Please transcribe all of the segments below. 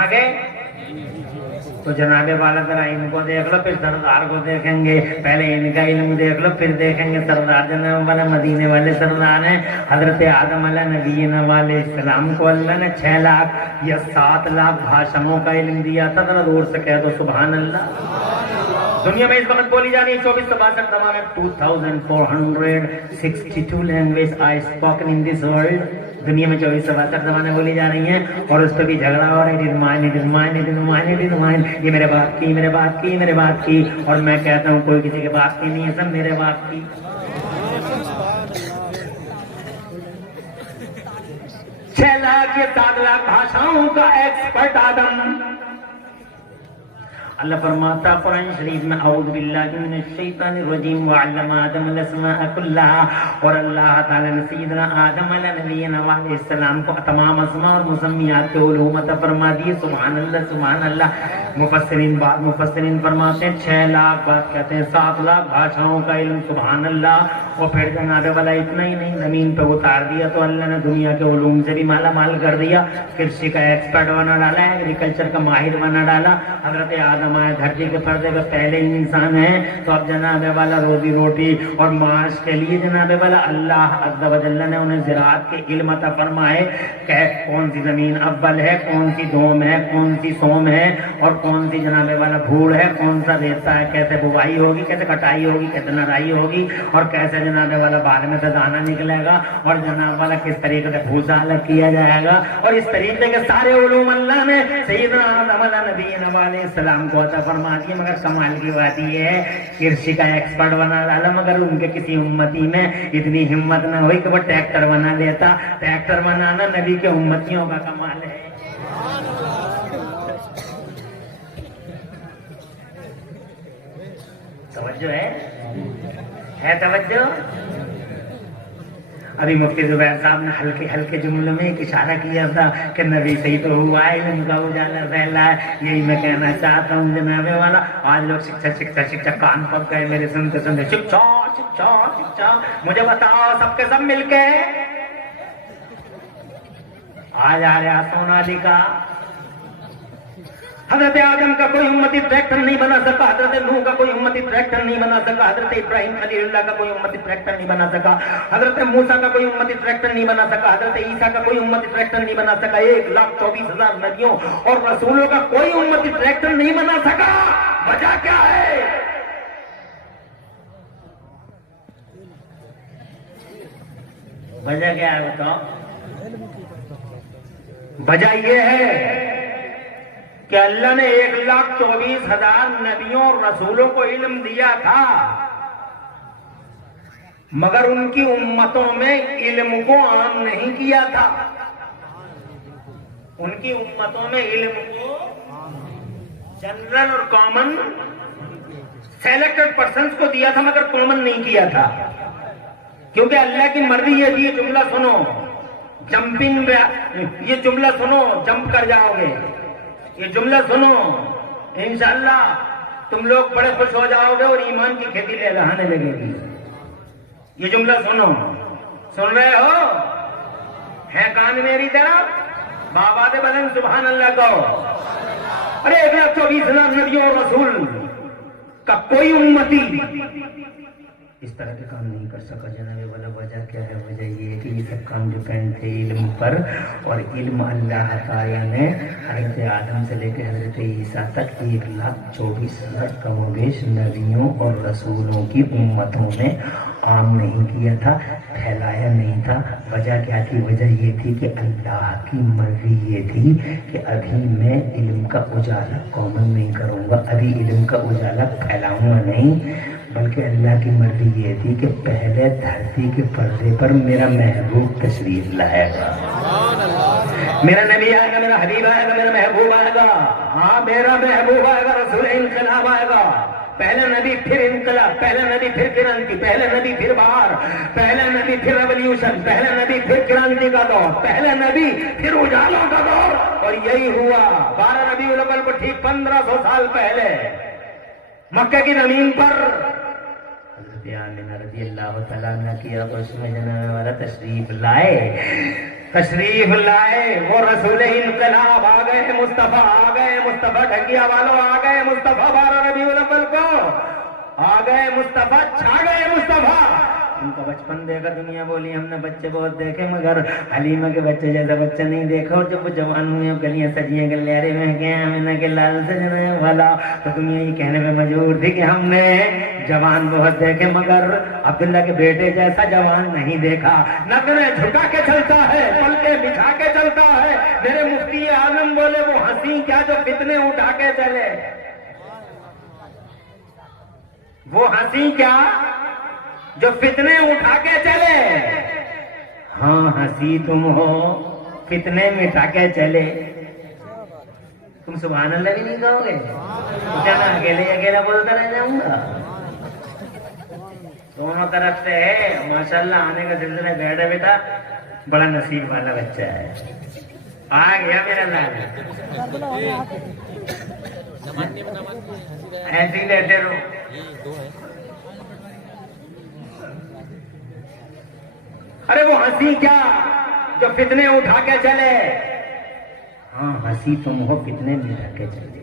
आगे तो जनाबे वाला जरा इनको देख लो, फिर सरदार को देखेंगे। पहले इनका इल्म देख लो, फिर देखेंगे सरदार। जनाब वाला मदीने वाले सरदार हैं। हजरत आदम वाला नबी वाले इस्लाम को अल्लाह ने 6 लाख या 7 लाख भाषाओं का इल्म दिया था। जरा दूर से कह दो सुभान अल्लाह। दुनिया में इस वक्त बोली जा रही है 2462 दवा में 2462 language I spoken in this world. दुनिया में 2462 जबानें बोली जा रही हैं और उस पर भी झगड़ा हो रहा है। ये मेरे बाप की, मेरे बाप की, मेरे बाप की। और मैं कहता हूँ कोई किसी के बाप की नहीं है, सब मेरे बाप की। 6 लाख या 7 लाख भाषाओं का एक्सपर्ट आदम। अल्लाह फरमाता कुरान शरीफ में औज़ु बिल्लाहि मिनश शैतानिर रजीम व अल्लमा आदम अल अस्माअ कुल्लहा। और अल्लाह ताला ने सय्यदना आदम अलैहिस्सलाम को तमाम अस्मा और मुसम्मियात के उलूम अता फरमा दिए। सुभान अल्लाह, सुभान अल्लाह। मुफस्सिरीन फरमाते हैं 6 लाख बात कहते हैं 7 लाख भाषाओं का इल्म। सुभान अल्लाह। और फिर जनाबे वाला इतना ही नहीं, जमीन पे उतार दिया तो अल्लाह ने दुनिया के उलूम से भी माला माल कर दिया। कृषि का एक्सपर्ट बना डाला, एग्रीकल्चर का माहिर बना डाला। हजरत आदम आए धरती के पर्दे पे पहले इंसान है, तो अब जनाबे वाला रोजी रोटी और माश के लिए जनाबे वाला अल्लाह अज़्ज़ा व जल्ला ने उन्हें ज़राअत के इल्म अता फरमाए। कौन सी जमीन अव्वल है, कौन सी दोम है, कौन सी सोम है और कौन सी जनाबे वाला भूड़ है, कौन सा रेता है, कैसे बुवाई होगी, कैसे कटाई होगी, कैसे नराई होगी और कैसे जनाबे वाला बाद में से दाना निकलेगा और जनाब वाला किस तरीके से भूसा अलग किया जाएगा। और इस तरीके के सारे उलूम अल्लाह ने सय्यदना आदम अलैहिस्सलाम को अता फरमा दिए। मगर कमाल की बात ये है कृषि का एक्सपर्ट बना डाला, मगर उनके किसी उम्मती में इतनी हिम्मत न हुई कि वो ट्रैक्टर बना लेता। ट्रैक्टर बनाना नबी के उम्मतियों का कमाल है। तवज्जो है तवज्जो। अभी मुफ्ती जुबैर साहब ने हल्के हल्के जुमलों में एक इशारा किया था कि नबी सही तो हुआ है, उनका उजाला फैला है। यही मैं कहना चाहता हूँ जनाबे वाला। आज लोग शिक्षा कान पक गए मेरे सुनते सुनते। शिक्षा मुझे बताओ सबके सब मिलके आज आ रहा सोनालिका। हजरत आदम का कोई उम्मती ट्रैक्टर नहीं बना सका, हजरत नूह का कोई उम्मती ट्रैक्टर नहीं बना सका, हजरत इब्राहिम खलीलुल्लाह का कोई उम्मती ट्रैक्टर नहीं बना सका, हजरत मूसा का कोई उम्मती ट्रैक्टर नहीं बना सका, हजरत ईसा का कोई उम्मती ट्रैक्टर नहीं बना सका। 1,24,000 नबियों और रसूलों का कोई उम्मती ट्रैक्टर नहीं बना सका। वजह क्या है? वजह क्या है बताओ? वजह यह है कि अल्लाह ने 1,24,000 नबियों और रसूलों को इल्म दिया था, मगर उनकी उम्मतों में इल्म को आम नहीं किया था। उनकी उम्मतों में इल्म को जनरल और कॉमन सेलेक्टेड पर्संस को दिया था, मगर कॉमन नहीं किया था। क्योंकि अल्लाह की मर्जी ये थी। ये जुमला सुनो, जंपिंग, ये जुमला सुनो, जंप कर जाओगे। ये जुमला सुनो, इंशाअल्लाह तुम लोग बड़े खुश हो जाओगे और ईमान की खेती लहलहाने लगेगी। ये जुमला सुनो, सुन रहे हो? है कान मेरी तरफ? बाबा दे बदन सुभान अल्लाह कहो। अरे 1,24,000 नबियों और रसूल का कोई उम्मती इस तरह के काम नहीं कर सका जनाबे वाला। वजह क्या है? वजह ये है कि ये सब काम डिपेंड थे इल्म पर। और इल्म अल्लाह ताला ने हजरत आदम से लेकर हजरत ईसा तक 1,24,000 कमोबेश नबियों और रसूलों की उम्मतों में आम नहीं किया था, फैलाया नहीं था। वजह क्या थी? वजह ये थी कि अल्लाह की मर्जी ये थी कि अभी मैं इल्म का उजाला कॉमन नहीं करूँगा, अभी इल्म का उजाला फैलाऊँगा नहीं, बल्कि अल्लाह की मर्जी ये थी कि पहले धरती के पर्दे पर मेरा महबूब तशरीफ लाएगा। मेरा नबी आएगा, मेरा हबीब आएगा, मेरा महबूब आएगा। हाँ, मेरा महबूब आएगा, रसूल इनकलाब आएगा। पहले नबी फिर इनकलाब, पहले नबी फिर क्रांति, पहले नबी फिर बाहर, पहले नबी फिर रेवोल्यूशन, पहले नबी फिर क्रांति का दौर, पहले नबी फिर उजालों का दौर। और यही हुआ 12 रबीउल अव्वल को ठीक 1500 साल पहले मक्के की जमीन पर हज़रत आमिना रज़ियल्लाहु तआला अन्हा की उसमें जनाबे वाला तशरीफ लाए। تشریف لائے وہ رسول انقلاب آ گئے مصطفیٰ، آ گئے مصطفیٰ ڈھکیا والوں، آ گئے مصطفیٰ 12 ربیع الاول کو، آ گئے مصطفیٰ، چھا گئے مصطفیٰ۔ ان کا بچپن دیکھا، دنیا بولی ہم نے بچے بہت دیکھے مگر حلیمہ کے بچے جیسا بچہ نہیں دیکھا، اور جب وہ جوان ہوئے گلیاں سجیاں گلیارے میں گئے آمینہ کے لال سجنے والا، تو دنیا یہ کہنے پہ مجبور تھی کہ ہم نے جوان بہت دیکھے مگر عبداللہ کے بیٹے جیسا جوان نہیں دیکھا، نظریں جھکا کے چلتا ہے، پلکیں بچھا کے چلتا ہے۔ میرے مفتی اعظم بولے وہ ہنسی کیا جو فتنے اٹھا کے چلے، وہ ہنسی کیا جو فتنے اٹھا کے چلے، ہاں ہنسی تم ہو فتنے مٹا کے چلے۔ تم سبحان اللہ بھی نہیں کہو گے کیا میں اکیلے اکیلا بولتا رہ جاؤں گا؟ دونوں طرف سے ہے ماشاءاللہ، آنے کا سلسلہ بیٹھا بیٹا بڑا نصیب والا بچہ ہے، آ گیا میرا لال، ایسے ہی لیتے رہو۔ ارے وہ ہنسی کیا جو فتنے اٹھا کے چلے، ہاں ہنسی تم ہو فتنے میں اٹھا کے چلے۔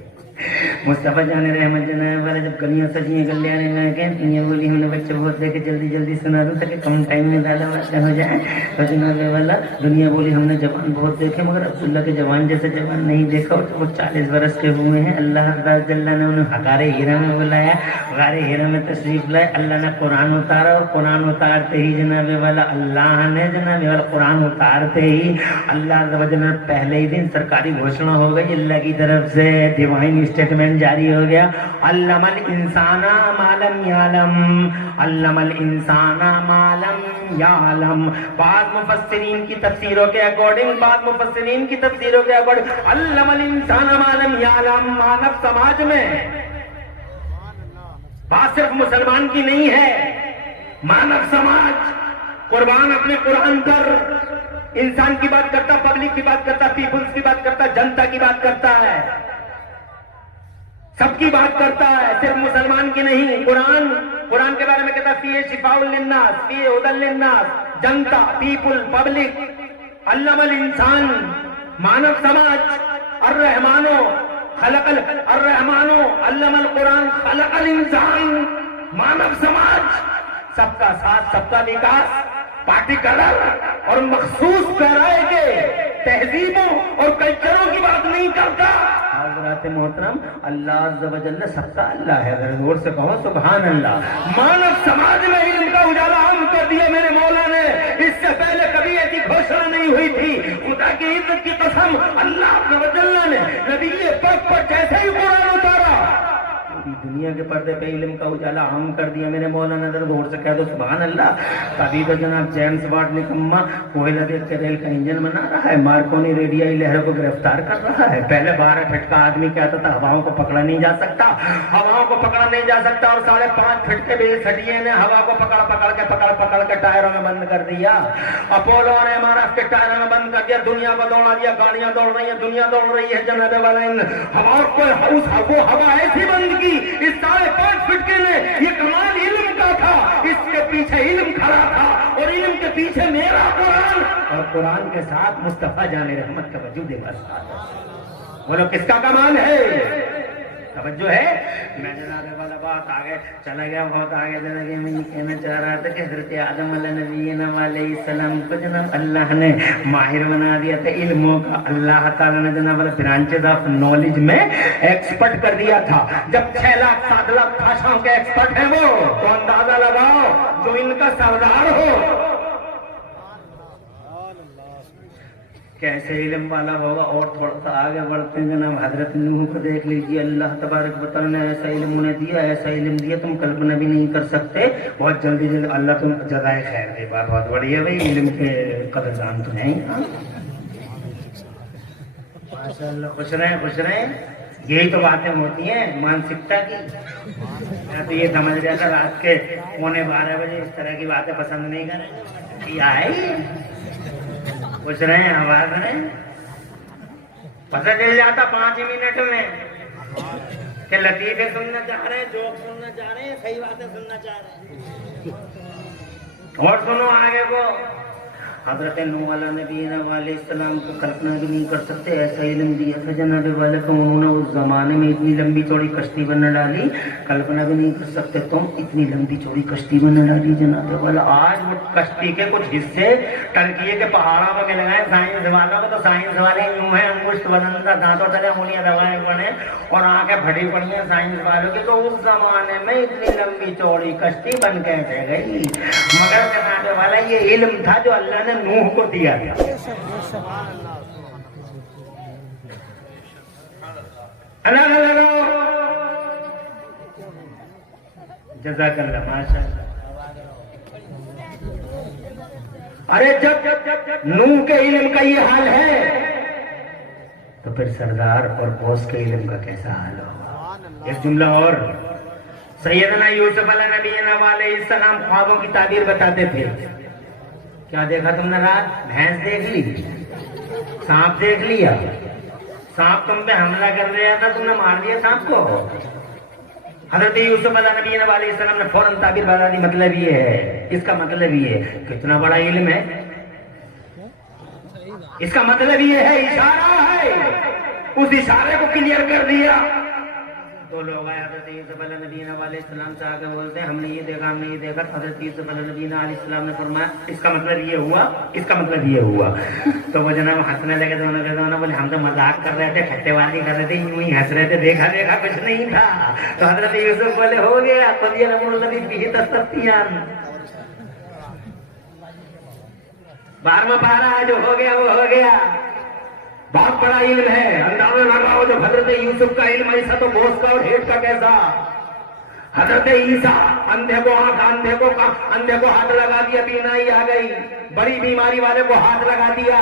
مصطفیٰ جان رحمت جناب والا جب گلیاں سجیاں گلیاں میں گئے، دنیا بولی ہم نے بچے بہت دیکھے، جلدی جلدی سنا دوں تاکہ کم ٹائم میں زیادہ باتیں ہو جائیں۔ تو جناب والا دنیا بولی ہم نے جوان بہت دیکھے مگر عبداللہ کے جوان جیسے جوان نہیں دیکھا، اور وہ 40 برس کے ہوئے ہیں۔ اللہ عز جل نے انہیں غار ہیرا میں بلایا، غار ہیرا میں تشریف لائے، اللہ نے قرآن اتارا، اور قرآن اتارتے ہی جناب والا اللہ نے جناب والا قرآن اتارتے ہی اللہ عز جل پہلے ہی دن سرکاری گھوشنا ہو گئی، اللہ کی طرف سے ڈیوائن اسٹیٹمنٹ جاری ہو گیا، علم الانسان ما لم یعلم، علم الانسان ما لم یعلم۔ بعض مفسرین کی تفسیروں کے اکارڈنگ، بعض مفسرین کی تفسیروں کے اکارڈنگ علم الانسان ما لم یعلم، مانو سماج میں بات صرف مسلمان کی نہیں ہے، مانو سماج قربان اپنے قرآن پر انسان کی بات کرتا، پبلک کی بات کرتا، پیپلز کی بات کرتا، جنتا کی بات کرتا ہے، سب کی بات کرتا ہے، صرف مسلمان کی نہیں۔ قرآن کے بارے میں کہتا فیہ شفاء للناس، فیہ ہدی للناس، جنتا، پیپل، پبلک، علم الانسان، مانو سماج، الرحمانو خلق الرحمانو علم القرآن خلق الانسان، مانو سماج، سب کا ساتھ، سب کا وکاس، پارٹیکولر اور مخصوص پیرائے کے تہذیبوں اور کلچروں کی بات نہیں کرتا۔ حضرات محترم، اللہ عز و جل سب کا اللہ ہے، اگر زور سے کہو سبحان اللہ۔ مانو سماج میں علم کا اجالا عام کر دیا میرے مولا نے، اس سے پہلے کبھی ایسی گھوشنا نہیں ہوئی تھی۔ خدا کی عزت کی قسم، اللہ عز و جل نے نبی پاک پر جیسے ہی قرآن اتارا دنیا کے پردے پہ علم کا اجالا عام کر دیا میرے مولا نے، ذرا غور سے کہہ دو سبحان اللہ۔ ابھی تو جناب جیمز واٹ نکما کوئلہ دیکھ کے ریل کا انجن بنا رہا ہے، مارکونی ریڈیائی لہروں کو گرفتار کر رہا ہے۔ پہلے 12 فٹ کا آدمی کہتا تھا ہواؤں کو پکڑا نہیں جا سکتا، ہواؤں کو پکڑا نہیں جا سکتا، اور 5.5 فٹ کے بیل سٹیے نے ہوا کو پکڑ کے ٹائروں میں بند کر دیا۔ اپولو نے ایم-آر-ایف کے ٹائروں میں بند کر دیا، دنیا کو دوڑا دیا، گاڑیاں دوڑ رہی ہیں، دنیا دوڑ رہی ہے جناب والا۔ ان ہواؤں کو وہ ہوا ایسی بند کی، اس 5.5 فٹ کے نے یہ کمال علم کا تھا، اس کے پیچھے علم کھڑا تھا، اور علم کے پیچھے میرا قرآن، اور قرآن کے ساتھ مصطفیٰ جان رحمت کا وجود برسات۔ بولو کس کا کمال ہے؟ توجہ ہے؟ میں جناب والا بات آگے چلا گیا، بہت آگے چلا گیا۔ میں یہ کہنا چاہ رہا تھا کہ حضرت آدم علیہ نبینا علیہ السلام کو جناب اللہ نے ماہر بنا دیا تھا علموں کا، اللہ تعالیٰ نے جناب برانچز آف نالج میں ایکسپرٹ کر دیا تھا۔ جب 6 لاکھ 7 لاکھ بھاشاؤں کے ایکسپرٹ ہیں وہ، تو اندازہ لگاؤ جو ان کا سردار ہو کیسے علم والا ہوگا۔ اور تھوڑا سا آگے بڑھتے ہیں جناب، حضرت نوح کو دیکھ لیجیے، اللہ تبارک و تعالیٰ نے ایسا علم انہیں دیا، ایسا علم دیا تم کلپنا بھی نہیں کر سکتے۔ بہت جلدی اللہ تم جزائے خیر دے، بات بہت بڑی ہے بھائی، علم کے قدردان تو ہیں ماشاء اللہ۔ خوش رہیں، یہی تو باتیں ہوتی ہیں مانسکتا کی۔ میں تو یہ سمجھ رہا تھا رات کے 11:15 بجے اس طرح کی باتیں پسند نہیں کریں، کیا ہے خوش رہیں، آواز رہیں، پتہ چل جاتا 5 منٹ میں کہ لطیفے سننا چاہ رہے ہیں، جوک سننا چاہ رہے ہیں، صحیح باتیں سننا چاہ رہے ہیں۔ اور سنو آگے کو، حضرت نوح علیہ نبی علیہ السلام کو کلپنا بھی نہیں کر سکتے، ایسا علم دیا تھا جناب والا کہ انہوں نے اس زمانے میں اتنی لمبی چوڑی کشتی بنا ڈالی، کلپنا بھی نہیں کر سکتے تم اتنی لمبی چوڑی کشتی بنا ڈالی جناب والا۔ آج وہ کشتی کے کچھ حصے ٹرکیے کے پہاڑوں پہ لگائے سائنس والوں کو، تو سائنس والے یوں ہیں انگشت بلند دانتوں تلے انگلیاں دبائے پڑے اور آنکھیں پھٹی پڑی ہیں سائنس والوں کی، تو اس زمانے میں اتنی لمبی چوڑی کشتی بن کیسے گئی؟ مگر جناب والا یہ علم تھا جو اللہ نے نوح کو دیا تھا۔ جزاک اللہ، ماشاء اللہ۔ ارے جب نوح کے علم کا یہ حال ہے تو پھر سردار اور بوس کے علم کا کیسا حال ہوگا؟ ایک جملہ اور، سیدنا یوسف علیہ نبی علیہ السلام خوابوں کی تعبیر بتاتے تھے۔ کیا دیکھا تم نے رات؟ بھینس دیکھ لی، سانپ دیکھ لیا، سانپ تم پہ حملہ کر رہا تھا، تم نے مار دیا سانپ کو۔ حضرت یوسف علیہ نبی علیہ السلام نے فوراً تعبیر بتا دی، مطلب یہ ہے، اس کا مطلب یہ ہے، کتنا بڑا علم ہے، اس کا مطلب یہ ہے، اشارہ ہے، اس اشارے کو کلیئر کر دیا۔ دو لوگ آئے حضرت یوسف علیہ نبی علیہ السلام سے آگے بولتے ہیں ہم نے یہ دیکھا، ہم نے یہ دیکھا۔ حضرت یوسف علیہ نبی علیہ السلام نے فرمایا اس کا مطلب یہ ہوا، اس کا مطلب یہ ہوا۔ تو وہ جناب ہنسنے لگے، دونوں کے دونوں بولے ہم تو مذاق کر رہے تھے، ٹھٹے بازی کر رہے تھے، یوں ہی ہنس رہے تھے، دیکھا دیکھا کچھ نہیں تھا۔ تو حضرت یوسف بولے ہو گیا، قضی الامر الذی فیہ تستفتیان، 12واں پارہ جو ہو گیا وہ ہو گیا۔ بہت بڑا علم ہے، اندازہ لگاؤ جب حضرت یوسف کا علم ایسا تو بوس کا اور ہیٹ کا کیسا؟ حضرت عیسیٰ اندھے کو آنکھ، اندھے کو ہاتھ لگا دیا، بینائی آ گئی، بڑی بیماری والے کو ہاتھ لگا دیا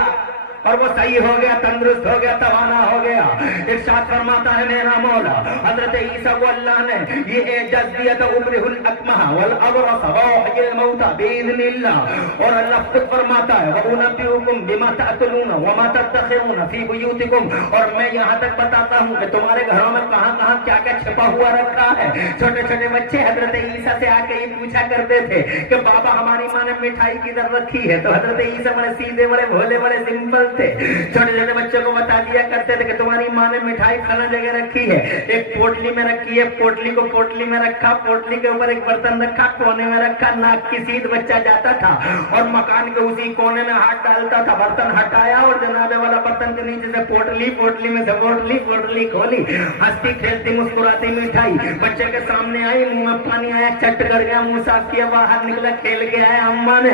اور وہ صحیح ہو گیا، تندرست ہو گیا، توانا ہو گیا۔ ارشاد فرماتا ہے میرا مولا حضرت عیسیٰ کو اللہ نے یہ اعجاز دیا تھا، ابرہ الاکمہ والابرص واحیی الموتى باذن اللہ، اور اللہ خود فرماتا ہے وانبئکم بما تاکلون وما تدخرون فی بیوتکم، اور میں یہاں تک بتاتا ہوں کہ تمہارے گھروں میں کہاں کہاں کیا کیا چھپا ہوا رکھا ہے۔ چھوٹے چھوٹے بچے حضرت عیسیٰ سے آ کے یہ پوچھا کرتے تھے کہ بابا ہماری ماں نے مٹھائی کدھر رکھی ہے؟ تو حضرت عیسیٰ بڑے سیدھے، بڑے بھولے، بڑے سمپل تھے، چھوٹے چھوٹے بچوں کو بتا دیا کرتے تھے کہ تمہاری ماں نے مٹھائی فلاں جگہ رکھی ہے، ایک پوٹلی میں رکھی ہے، پوٹلی کو پوٹلی میں رکھا، پوٹلی کے اوپر ایک برتن رکھا، کونے میں رکھا، ناک کی سیدھ بچہ جاتا تھا اور مکان کے اسی کونے میں ہاتھ ڈالتا تھا، برتن ہٹایا اور جناب والا برتن کے نیچے سے پوٹلی، پوٹلی میں سے پوٹلی، پوٹلی کھولی، ہنستی کھیلتی مسکراتی مٹھائی بچے کے سامنے آئی، منہ میں پانی آیا، چٹ کر گیا، منہ صاف کیا، باہر نکلا، کھیل کے آیا۔ اماں نے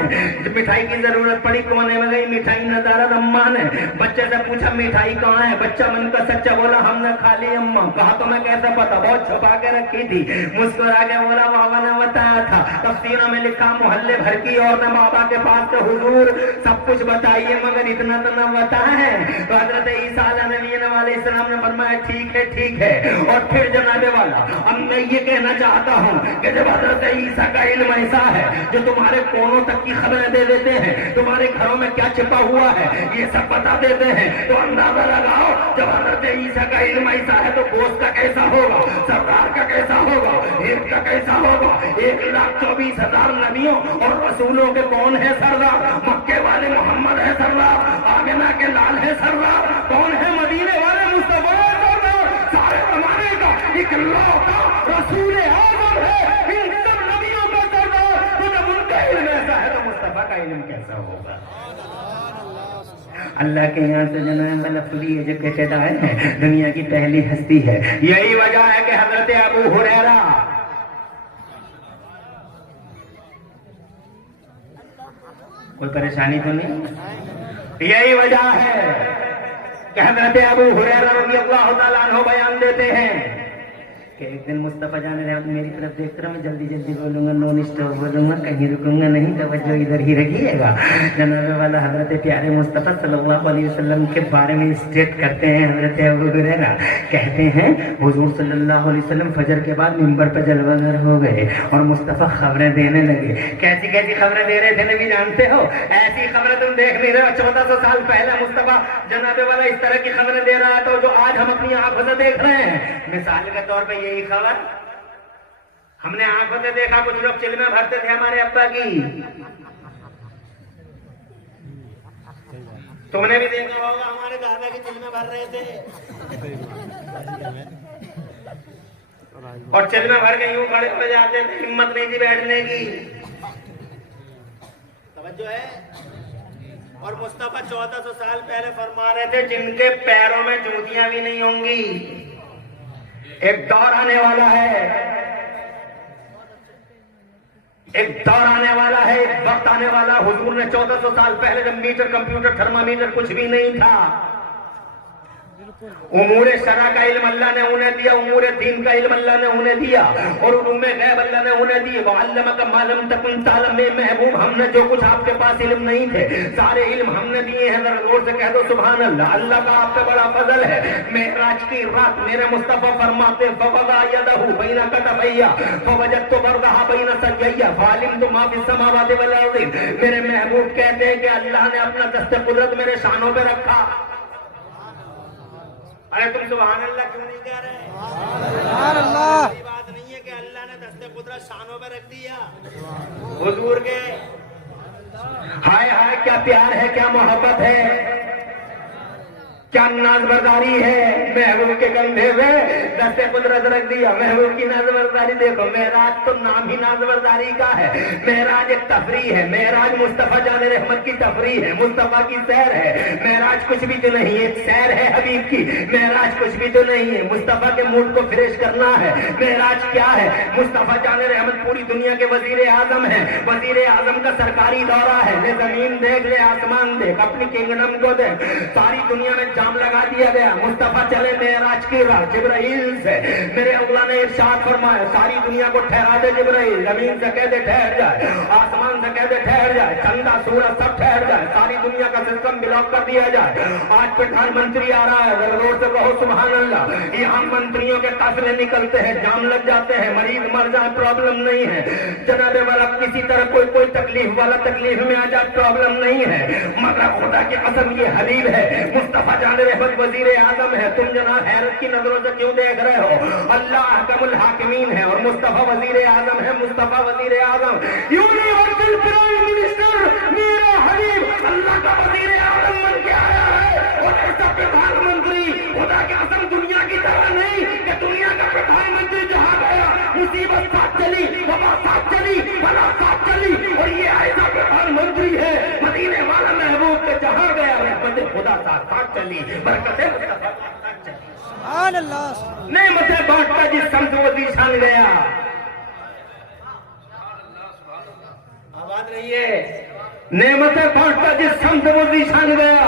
مٹھائی کی ضرورت پڑی، کونے میں گئی، مٹھائی نہ دارت، اماں نے بچے سے پوچھا مٹھائی کہاں ہے؟ بچہ من کا سچا بولا ہم نے کھا لی اماں۔ کہا تو میں کیسے پتا، بہت چھپا کے رکھی تھی۔ مسکرا کے بولا بابا نے بتایا تھا۔ تفسیروں میں لکھا محلے بھر کی عورت نے بابا کے پاس تو حضور سب کچھ بتائیے مگر اتنا تو نہ بتا ہے۔ تو حضرت عیسیٰ علیہ نبی علیہ السلام نے فرمایا ٹھیک ہے ٹھیک ہے۔ اور پھر جناب والا اب میں یہ کہنا چاہتا ہوں کہ جب حضرت عیسیٰ کا علم ایسا ہے جو تمہارے کونوں تک کی خبریں دے دیتے ہیں، تمہارے گھروں میں کیا چھپا ہوا ہے یہ سب بتا دیتے ہیں، تو اندازہ لگاؤ جب حضرت عیسیٰ کا علم ایسا ہے تو بوس کا کیسا ہوگا، سردار کا کیسا ہوگا، ایک کا کیسا ہوگا۔ 1,24,000 نبیوں اور رسولوں کے کون ہے سردار؟ مکے والے محمد ہے سردار، آمنہ کے لال ہے سردار، کون ہے مدینے والے مصطفیٰ ہے سردار، سارے زمانے کا اکلوتا رسول اعظم ہے، ان سب نبیوں کا سردار۔ تو جب ان کا علم ایسا ہے تو مصطفیٰ کا علم کیسا ہوگا؟ اللہ کے یہاں سے جناب والا فلی ایجوکیٹڈ آئے ہیں، دنیا کی پہلی ہستی ہے۔ یہی وجہ ہے کہ حضرت ابو ہریرہ کوئی پریشانی تو نہیں؟ یہی وجہ ہے کہ حضرت ابو ہریرہ رضی اللہ تعالیٰ عنہ بیان دیتے ہیں کہ ایک دن مصطفیٰ جان رحمت میری طرف دیکھ کر میں جلدی جلدی بولوں گا، نون اسٹاپ بولوں گا، کہیں رکوں گا نہیں، توجہ ادھر ہی رکھیے گا۔ جناب والا حضرت پیارے مصطفیٰ صلی اللہ علیہ وسلم کے بارے میں اسٹیٹ کرتے ہیں حضرت ابو ہریرہ، کہتے ہیں حضور صلی اللہ علیہ وسلم فجر کے بعد منبر پر جلوہ گر ہو گئے اور مصطفیٰ خبریں دینے لگے۔ کیسی کیسی خبریں دے رہے تھے نبی جانتے ہو؟ ایسی خبریں تم دیکھ نہیں رہے ہو، 1400 سال پہلے مصطفیٰ جناب والا اس طرح کی خبریں دے رہا تھا جو آج ہم اپنی آنکھوں سے دیکھ رہے ہیں۔ مثال کے طور پہ یہی خبر ہم نے آنکھوں سے دیکھا، کچھ لوگ چلمیں بھرتے تھے ہمارے ابا کی، تم نے بھی دیکھا ہوگا ہمارے گانا کی چل میں بھر رہے تھے اور چل میں بھر کے یوں کھڑے ہو جاتے تھے, ہمت نہیں تھی بیٹھنے کی. توجہ ہے. اور مصطفیٰ 1400 سال پہلے فرما رہے تھے جن کے پیروں میں جوتیاں بھی نہیں ہوں گی. ایک دور آنے والا ہے, ایک دور آنے والا ہے, ایک وقت آنے والا. حضور نے 1400 سال پہلے جب میٹر, کمپیوٹر, تھرمامیٹر کچھ بھی نہیں تھا, امور شرع کا علم اللہ نے انہیں دیا, امور دین کا علم اللہ نے انہیں دیا, اور علوم غیب اللہ نے انہیں دی. وعلمک ما لم تکن تعلم. محبوب ہم نے جو کچھ آپ کے پاس علم نہیں تھے سارے علم ہم نے دیے ہیں. ذرا زور سے کہہ دو سبحان اللہ. اللہ کا آپ پہ بڑا فضل ہے. معراج کی رات میرے مصطفیٰ فرماتے فوضع یدہ بین کتفیہ فوجدت برقها بین ثدییہ فعلمت ما فی السماوات والارض. میرے محبوب کہتے ہیں کہ اللہ نے اپنا دست قدرت میرے شانوں پہ رکھا. ارے تم سبحان اللہ کیوں نہیں کہہ رہے؟ سبحان اللہ. یہ بات نہیں ہے کہ اللہ نے دست قدرت شانوں پہ رکھ دیا. حضور کے ہائے ہائے کیا پیار ہے, کیا محبت ہے, کیا ناز برداری ہے. محبوب کے کندھے پہ دست قدرت رکھ دیا. محبوب کی ناز برداری دیکھو. معراج تو نام ہی ناز برداری کا ہے. معراج ایک تفریح ہے. معراج مصطفیٰ جان رحمت کی تفریح ہے, مصطفیٰ کی سیر ہے. معراج کچھ بھی تو نہیں ہے, ایک سیر ہے حبیب کی. معراج کچھ بھی تو نہیں ہے, مصطفیٰ کے موڈ کو فریش کرنا ہے. معراج کیا ہے؟ مصطفیٰ جان رحمت پوری دنیا کے وزیر اعظم ہیں. وزیر اعظم کا سرکاری دورہ ہے. لے زمین دیکھ, لے آسمان دیکھ, اپنی کنگڈم کو دیکھ. ساری دنیا میں جام لگا دیا گیا. مصطفیٰ چلے معراج کی رات جبرائیل سے. میرے اللہ نے ارشاد فرمایا ساری دنیا کو ٹھہرا دے جبرائیل. زمین سے کہہ دے ٹھہر جائے, آسمان سے کہہ دے ٹھہر جائے, چندہ سورج سب ٹھہر جائے, ساری دنیا کا سسٹم بلاک کر دیا جائے. آج پردھان منتری آ رہا ہے, روڈ سے کہو سبحان اللہ. یہاں منتریوں کے قافلے نکلتے ہیں, جام لگ جاتے ہیں, مریض مر جائے پرابلم نہیں ہے. جناب والا کسی طرح کوئی تکلیف والا تکلیف میں آ جائے پرابلم نہیں ہے. مگر خدا کی قسم یہ حبیب ہے, مصطفیٰ جان رحمت وزیر اعظم ہے. تم جناب حیرت کی نظروں سے کیوں دیکھ رہے ہو؟ اللہ حکم الحاکمین ہے اور مصطفیٰ وزیر اعظم ہے. مصطفیٰ وزیر اعظم, یونیورسل پرائم منسٹر میرا حبیب اللہ کا وزیر اعظم بن کے آیا ہے. اور ایسا پردھان منتری خدا کی قسم دنیا کی طرح نہیں کہ دنیا کا پردھان منتری جہاں گیا مصیبت ساتھ چلی, وبا ساتھ چلی, بلا ساتھ چلی, اور یہ ایسا پردھان منتری ہے مدینے والا محبوب کے جہاں گیا رحمت خدا ساتھ چلی, برکتیں مصطفیٰ ساتھ چلی. سبحان اللہ. نعمتیں بانٹتا جس سمت وہ ذیشان گیا. آباد رہیے. نعمتیں بانٹتا جس سمت وہ ذیشان گیا.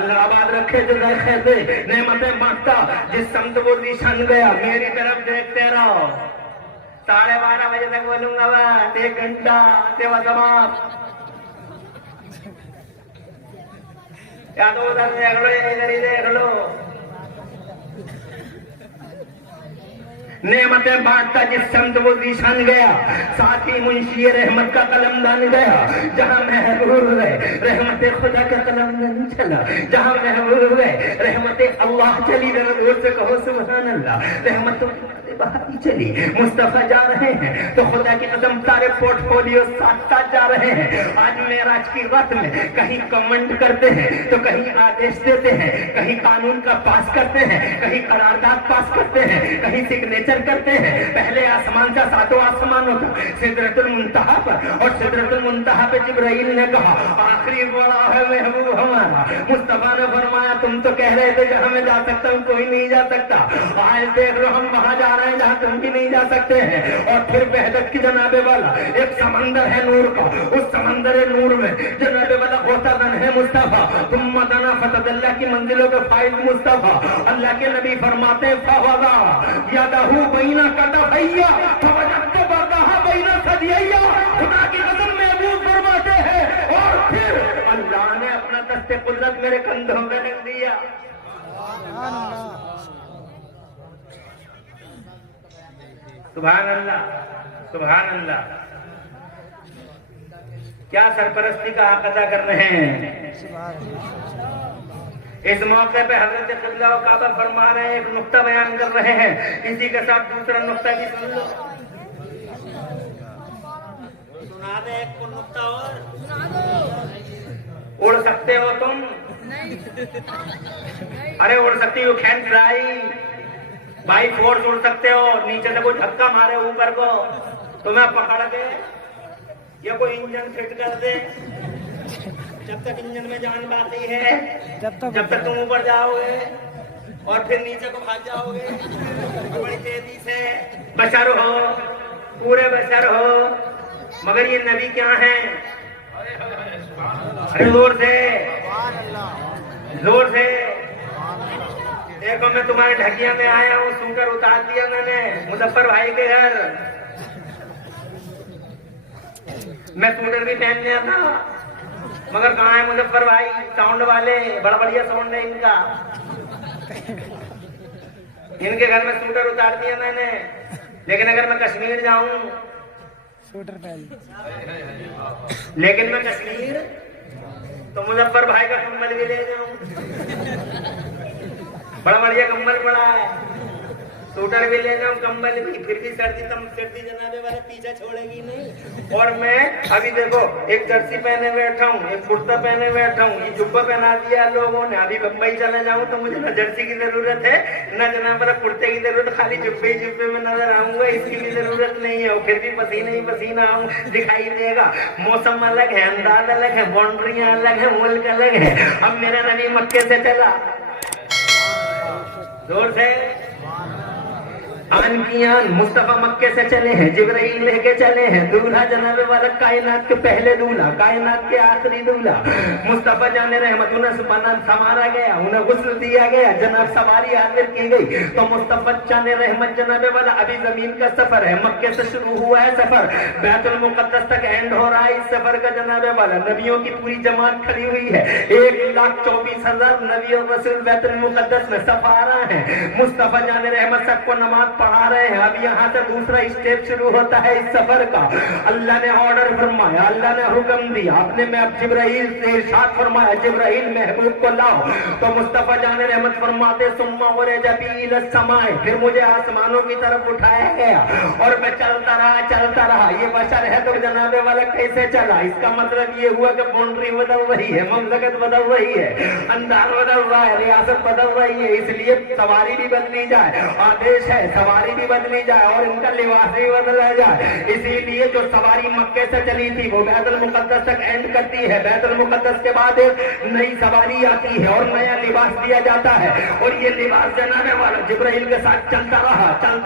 اللہ آباد رکھے جزائے خیر دے. نعمتیں بانٹتا جس سمت وہ ذیشان گیا. میری طرف دیکھتے رہو. 12:30 بجے تک بولوں گا بس, 1 گھنٹہ سیوا سماپت. یا تو ادھر دیکھ لو یا ادھر ہی دیکھ لو. نعمتیں بانٹتا جس سمت وہ ذیشان گیا. ساتھی منشی رحمت کا قلم دان گیا. جہاں محبوب گئے رحمت خدا کا قلم دان چلا. جہاں محبوب گئے رحمت اللہ چلی. دور سے کہو سبحان اللہ. رحمت باہر چلی. مصطفیٰ جا رہے ہیں تو خدا کی قسم سارے پورٹ فولیو ساتھ ساتھ جا رہے ہیں. آج معراج کی رات میں کہیں کمنٹ کرتے ہیں تو کہیں آدیش دیتے ہیں, کہیں قانون کا پاس کرتے ہیں, کہیں قرارداد پاس کرتے ہیں, کہیں سگنیچر کرتے ہیں. پہلے آسمان کا 7واں آسمان ہوتا سدرۃ المنتہا پر, اور سدرۃ المنتہا پہ جبرائیل نے کہا آخری بڑا ہے محبوب ہمارا. مصطفیٰ نے فرمایا تم تو کہہ رہے تھے جہاں میں جا سکتا ہوں کوئی نہیں جا سکتا. آج دیکھ لو ہم وہاں جا رہے ہیں جہاں تم بھی نہیں جا سکتے ہیں. اور پھر وحدت کی جناب والا ایک سمندر ہے نور کا. اس سمندر نور میں جناب والا ہوتا دن ہے مصطفیٰ. ثم دنا فتدلی کی منزلوں کے فائز مصطفیٰ. اللہ کے نبی فرماتے ہیں فوضع یدہ بین کتفیہ فوجدت برقها بین ثدییہ. خدا کی قسم محبوب فرماتے ہیں اور پھر اللہ نے اپنا دست قدرت میرے کندھوں پہ رکھ دیا. سبحان اللہ, سبحان اللہ. کیا سرپرستی کا حق ادا کر رہے ہیں. اس موقع پہ حضرت قبلہ و کعبہ فرما رہے ہیں, ایک نقطہ بیان کر رہے ہیں. اسی کے ساتھ دوسرا نقطہ بھی سن لو. سنا دے ایک نقطہ اور. اڑ سکتے ہو تم अरे उड़ सकती हो, कैन फ्लाई बाई फोर्स उड़ सकते हो, नीचे से कोई धक्का मारे ऊपर को तुम्हें पकड़ के, या कोई इंजन फिट कर दे, जब तक इंजन में जान बाकी है जब तक तुम ऊपर जाओगे और फिर नीचे को भाग जाओगे बड़ी तेजी से। बशर हो, पूरे बशर हो, मगर ये नबी क्या है? अरे जोर से जोर से देखो, मैं तुम्हारे ढकिया में आया हूँ, सूटर उतार दिया मैंने मुजफ्फर भाई के घर। मैं सूटर भी पहन लिया था, मगर कहाँ है मुजफ्फर भाई? साउंड वाले, बड़ा बढ़िया साउंड है इनका। इनके घर में सूटर उतार दिया मैंने। लेकिन अगर मैं कश्मीर जाऊं, सूटर पहन, लेकिन मैं कश्मीर तो मुजफ्फर भाई का कम्बल भी ले जाऊं। बड़ा बढ़िया कम्बल पड़ा है, सूटर भी ले जाऊं, कंबल भी, फिर भी सर्दी जनाबे वाले पीछा छोड़ेगी नहीं। और मैं अभी देखो एक जर्सी पहने बैठा हूँ, एक कुर्ता पहने बैठा हूँ, ये जुब्बा पहना दिया लोगों ने। अभी बम्बई चले जाऊं तो मुझे न जर्सी की जरूरत है न जनाब कुर्ते की जरूरत, खाली जुब्बे में नजर आऊंगा, इसकी भी जरूरत नहीं है। फिर भी पसीना ही पसीना आऊं दिखाई देगा। मौसम अलग है, अंदाज अलग है, बाउंड्रियां अलग है, मुल्क अलग है। अब मेरा नबी मक्के से चला, जोर से आन मुस्तफा मक्के से चले हैं, जिब्राइल लेके चले हैं, दूल्हा जनाबे वाला कायनात के पहले दूल्हा, कायनात के आखिरी दूल्हा मुस्तफा जाने रहमत, उन्हें संवारा गया, उन्हें गुस्ल दिया गया, जनाब सवारी हाजिर की गई। तो मुस्तफा जाने रहमत जनाबे वाला, अभी जमीन का सफर है, मक्के से शुरू हुआ है सफर, बैतुल मुकद्दस तक एंड हो रहा है इस सफर का जनाबे वाला। नबियों की पूरी जमात खड़ी हुई है, 1,24,000 नबी और रसूल बैतुल मुकद्दस में सफारा है। मुस्तफा जाने रहमत सबको नमाज पढ़ा रहे हैं। अब यहाँ से दूसरा स्टेप शुरू होता है इस सफर का। अल्लाह ने ऑर्डर फरमाया, अल्लाह ने हुक्म दिया, आपने मैं अब जिब्राइल से इरशाद फरमाया, जिब्राइल महबूब को लाओ। तो मुस्तफा जाने रहमत फरमाते, सुम्मा और जबील समाए, फिर मुझे आसमानों की तरफ उठाया गया और मैं चलता रहा। ये बशर है तो जनाबे वाला कैसे चला? इसका मतलब ये हुआ कि बाउंड्री बदल रही है, ममलकत बदल रही है, अंदाज बदल रहा है, रियासत बदल रही है, इसलिए सवारी भी बदली जाए। आदेश है सवारी भी बदली जाए और इनका लिबास भी बदला जाए। इसीलिए जो सवारी मक्के से चली थी वो बैतुल मुकद्दस तक एंड करती है। बैतुल मुकद्दस के बाद एक नई सवारी आती है और नया लिबास दिया जाता है। और ये लिबास जनाने वाला जिब्राइल के साथ चलता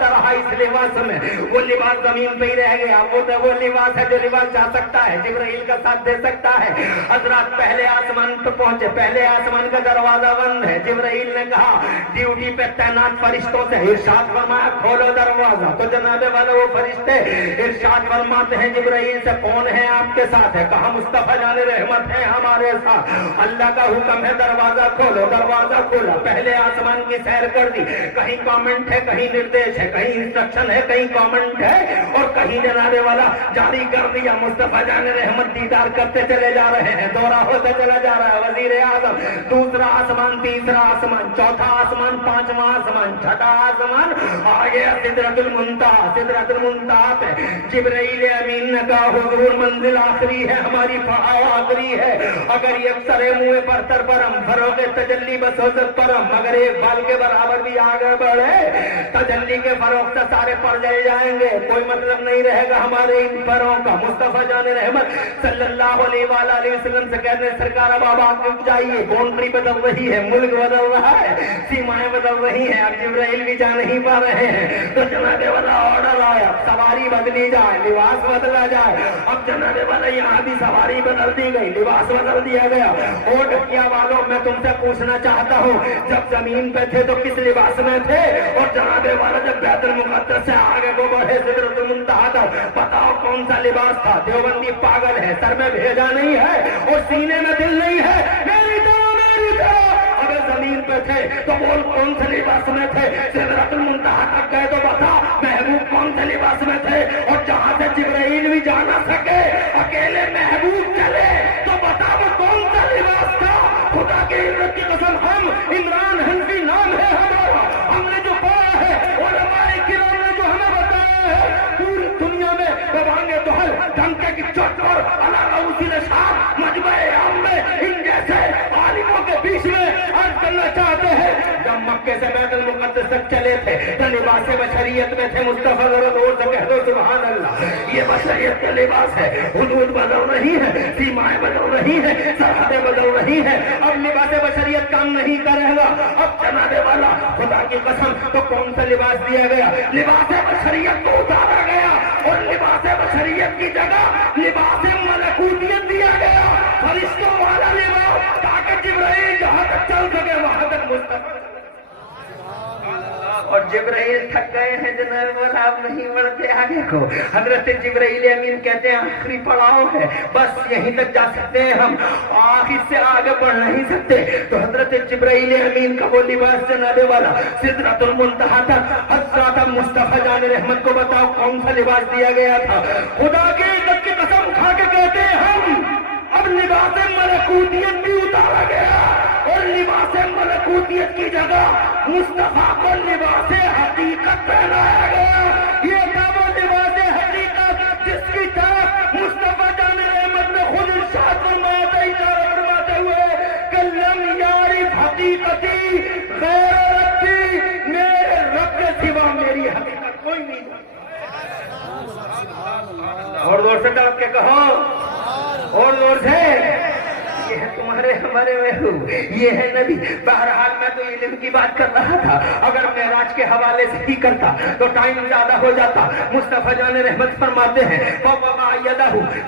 रहा इस लिबास में। वो लिबास जमीन पे ही रह गया। वो लिबास है जो लिबास जा सकता है, जिब्राइल का साथ दे सकता है। हजरत पहले आसमान पर पहुंचे, पहले आसमान का दरवाजा बंद है। जिब्राइल ने कहा ड्यूटी पे तैनात फरिश्तों से इरशाद फरमाया, खोलो दरवाजा। तो जनाबे वाले वो फरिश्ते इरशाद फरमाते हैं जिब्राइल से, कौन है आपके साथ? है कहा मुस्तफा जाने रहमत है हमारे साथ। अल्लाह का हुक्म है दरवाजा खोलो। दरवाजा खोला, पहले आसमान की सैर कर दी। कहीं कमेंट है, कहीं निर्देश है, कहीं इंस्ट्रक्शन है, कहीं कमेंट है और कहीं जनाबे वाला जारी कर दिया। मुस्तफा जाने रहमत दीदार करते चले जा रहे हैं, दौरा होता चला जा रहा है। वजीर आजम, दूसरा आसमान, तीसरा आसमान, चौथा आसमान, पांचवा आसमान, छठा आसमान, आगे सिदरतुल मुंतहा पे जिब्राइल अमीन ने कहा, हुजूर मंजिल आखिरी है, हमारी आखिरी है। अगर ये सरे मुँह पर परम फरोगे तजल्ली बसोसत परम, अगर एक बाल के बराबर भी आगे बढ़े तजल्ली के फरोग से सारे पर जल जाएंगे, कोई मतलब नहीं रहेगा हमारे इन परों का। मुस्तफा जाने रहमत सल्लल्लाहु अलैहि वसल्लम से कहते हैं, सरकार अब आप जाइए, बाउंड्री बदल रही है, मुल्क बदल रहा है, सीमाएं बदल रही है, अब जिब्राइल भी जा नहीं पा रहे हैं। तो जनाबे वाला ऑर्डर आया, सवारी बदली जाए, लिबास बदला जाए। अब जनाबे वाला यहाँ भी सवारी बदल दी गई, लिबास बदल दिया गया। और ढकिया वालों, मैं तुमसे पूछना चाहता हूँ, जब जमीन पे थे तो किस लिबास में थे? और जनाबे वाला जब बैतुल मुकद्दस से आगे को बढ़े सिदरतुल मुंतहा तक, बताओ कौन सा लिबास था? देवबंदी पागल है, सर में भेजा नहीं है और सीने में दिल नहीं है। मेरी तरह अगर जमीन पे थे तो बोल कौन से लिबास में थे? सिदरतुल मुंतहा तक गए तो बता महबूब कौन से लिबास में थे? और जहां से जिब्राइल भी जा ना सके, अकेले महबूब चले, तो बता वो कौन सा लिबास था? खुदा की इज्जत की कसम, हम इमरान हनफी नाम है हमारा, हमने जो पढ़ा है उलमाए किराम ने जो हमें बताया है, पूरी दुनिया में बबांगे दोहल डंके की चोट और अला रऊसी नशाब मजबे आम में इन जैसे आलिमों के बीच मक्के से बैतुल मुक़द्दस तक चले थे तो लिबास बशरियत में थे। मुस्तफा जरा जोर से कह दो सुभान अल्लाह। ये बशरियत का लिबास है, हुदूद बदल रही है, सीमाएं बदल रही है, सरहदें बदल रही है। अब लिबास बशरियत काम नहीं करेगा। अब जनाबे वाला खुदा की कसम तो कौन सा लिबास दिया गया? लिबास बशरियत को उतारा गया और लिबास बशरियत की जगह लिबास मलकूतियत दिया गया, फरिश्तों वाला लिबास, ताकि जिब्राइल जहां तक चल सके वहां तक मुस्तफा। और जिब्राइल थक गए हैं जनाब, और आप नहीं बढ़ते आगे को। हजरत जिब्राइल अमीन कहते हैं आखिरी पड़ाव है, बस यहीं तक जा सकते हैं हम, आखिर से आगे बढ़ नहीं सकते। तो हजरत जिब्राइल अमीन का वो लिबास जनाबे वाला सिदरतुल मुंतहा तक हजरत मुस्तफा जान रहमत को बताओ कौन सा लिबास दिया गया था? खुदा की इज्जत की कसम खा के कहते हैं हम, अब लिबास मलकूतियत भी उतारा गया और लिबास मलकूतियत की जगह मुस्तफा को लिबास हकीकत पहनाया गया। ये था वो लिबास हकीकत जिसकी तरफ मुस्तफा जान रहमत ने खुद इरशाद फरमाते हुए कल्लम यारी हकीकती गैर रब्बी, मेरे रब के सिवा मेरी हकीकत कोई नहीं था। और जोर से तड़प के कहो, और जोर से, ये है तुम्हारे हमारे महबूब, ये है नबी। बहरहाल मैं तो इल्म की बात कर रहा था, अगर मेराज के हवाले से ही करता तो टाइम ज्यादा हो जाता। मुस्तफा जान रहमत फरमाते हैं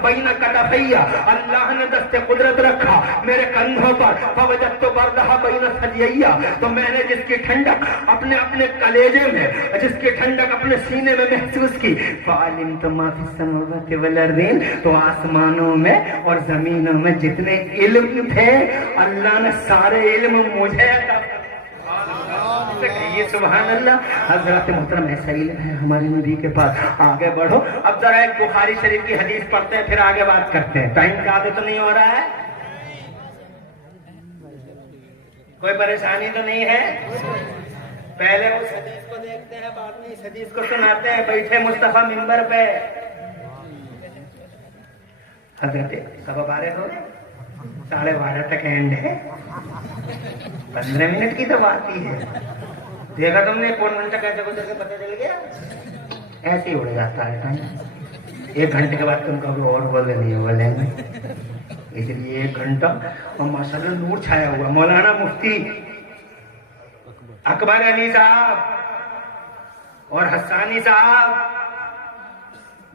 बैन कदफैया, अल्लाह ने दस्ते कुदरत रखा मेरे कंधों पर, फवजदतु बरदहा बैन सदियैया, तो मैंने जिसकी ठंडक अपने अपने कलेजे में, जिसकी ठंडक अपने सीने में महसूस की, फालिमतु मा फिस समावाति वल अर्दीन, तो आसमानों में और जमीनों में जितने इल्म थे अल्लाह ने सारे इल्म मुझे अता। ये सुभान अल्लाह। हजरत मोहतरम ऐसा इल्म है हमारे नबी के पास। आगे बढ़ो, अब जरा एक बुखारी शरीफ की हदीस पढ़ते हैं, फिर आगे बात करते हैं। टाइम ज्यादा तो नहीं हो रहा है? कोई परेशानी तो नहीं है? पहले उस हदीस को देखते हैं, बाद में इस हदीस को सुनाते हैं। बैठे मुस्तफा मिंबर पे, हजरत कब बारे हो 12:30 तक एंड है, 15 मिनट की तो बात ही है। देखा तुमने कौन घंटा कैसे गुजर के पता चल गया? ऐसे ही उड़ जाता है टाइम। 1 घंटे के बाद तुम कभी और बोले नहीं बोलेंगे, इसलिए 1 घंटा। और माशाल्लाह नूर छाया हुआ। मौलाना मुफ्ती अकबर अली साहब और हस्सानी साहब,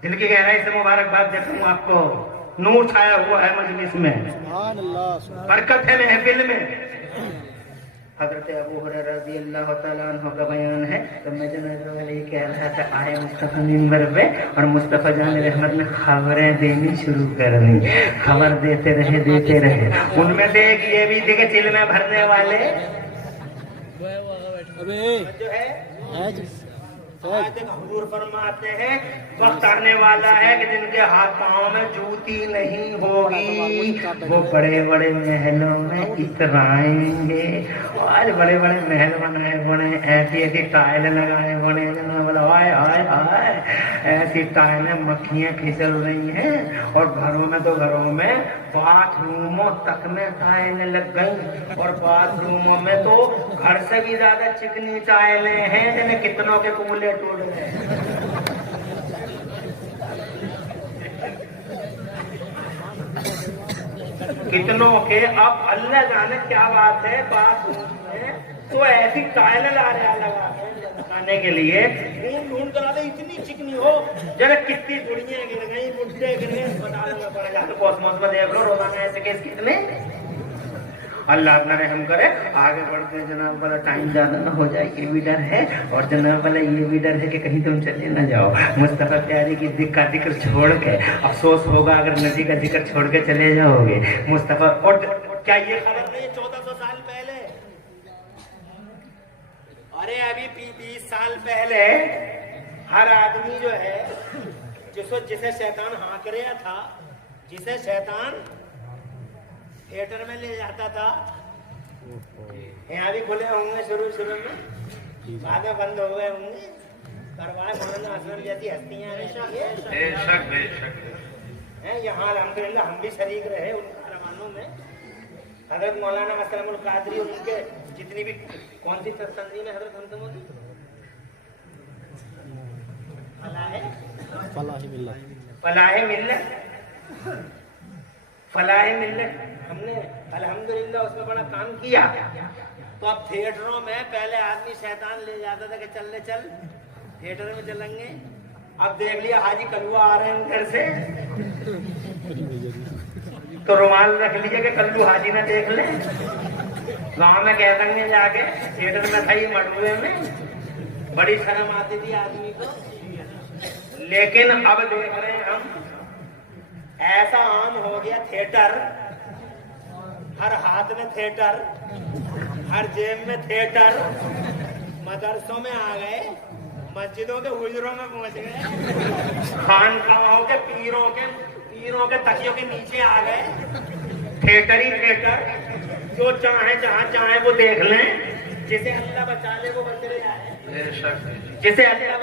दिल की गहराई से मुबारकबाद देता हूँ आपको। नूर छाया हुआ है मजलिस में, बरकत है महफिल में। हजरत अबू हुरैरा रज़ियल्लाहु तआला अन्हु का बयान है, तो मैं जनाब वाले कह रहा था आए मुस्तफा मिंबर पे और मुस्तफा जान रहमत ने खबरें देनी शुरू कर दी। खबर देते रहे। उनमें से एक ये भी थे कि चिल में भरने वाले जो है हुजूर फरमाते हैं वक्त आने वाला है कि जिनके हाथ पांव में जूती नहीं होगी वो बड़े बड़े महलों में इतराएंगे। और बड़े बड़े महल बनाए बने, ऐसी ऐसी टाइल लगाए बने, हाय ऐसी टाइलें मक्खियां खिंचल रही हैं। और घरों में तो घरों में बाथरूमों तक में टाइलें लग गई, और बाथरूमों में तो घर से भी ज्यादा चिकनी टाइलें हैं जिन्हें कितनों के कूले टूट गए। कितनों के, अब अल्लाह जाने क्या बात है। बाथरूम में तो ऐसी टाइल ला रहा लगा खाने के लिए, ढूंढ करा दे इतनी चिकनी हो, जरा कितनी बुढ़ियां गिर गई, बुढ़े गिर गए, अस्पताल में पड़ जाते। कॉस्मोस में देख लो रोजाना ऐसे केस कितने। अल्लाह अपना रहम करे। आगे बढ़ते हैं जनाब वाला, टाइम ज्यादा ना हो जाए, ये भी डर है। और जनाब वाला ये भी डर है कि कहीं तुम चले ना जाओ मुस्तफा प्यारी की का जिक्र छोड़ के। अफसोस होगा अगर नबी का जिक्र छोड़ के चले जाओगे मुस्तफा। और क्या ये खबर नहीं 1400 साल पहले, अरे अभी 20 साल पहले हर आदमी जो है जिसे शैतान हाँक रहा था, जिसे शैतान थिएटर में ले जाता था, यहाँ भी खुले होंगे शुरू में, बाद में बंद हो गए होंगे। करवाए मौलाना असलम जैसी हस्तियां हैं यहाँ अल्हम्दुलिल्लाह, हम भी शरीक रहे उन कारवानों में। हजरत मौलाना असलमुल कादरी उनके जितनी भी कौन सी तंजीम है हजरत हमसे मोदी फलाह मिल्लत हमने अल्हम्दुलिल्लाह उसमें बड़ा काम किया। तो अब थिएटरों में पहले आदमी शैतान ले जाता था कि चल थिएटर में चलेंगे, अब देख लिया हाजी कलुआ आ रहे हैं घर से तो रुमाल रख लीजिए कि कल्लू हाजी ने देख ले, गांव में कह देंगे जाके थिएटर में था ही मडुए में, बड़ी शर्म आती थी आदमी को। लेकिन अब देख रहे हैं हम ऐसा आम हो गया थिएटर, हर हाथ में थिएटर, हर जेब में थिएटर, मदरसों में आ गए, मस्जिदों के हुजरों में पहुंच गए, खानकाहों के पीरों के तकियों के नीचे आ गए, थिएटर ही थिएटर, जो चाहे जहां चाहे वो देख लें, जिसे अल्लाह बचा ले वो बच जाए, जिसे अल्लाह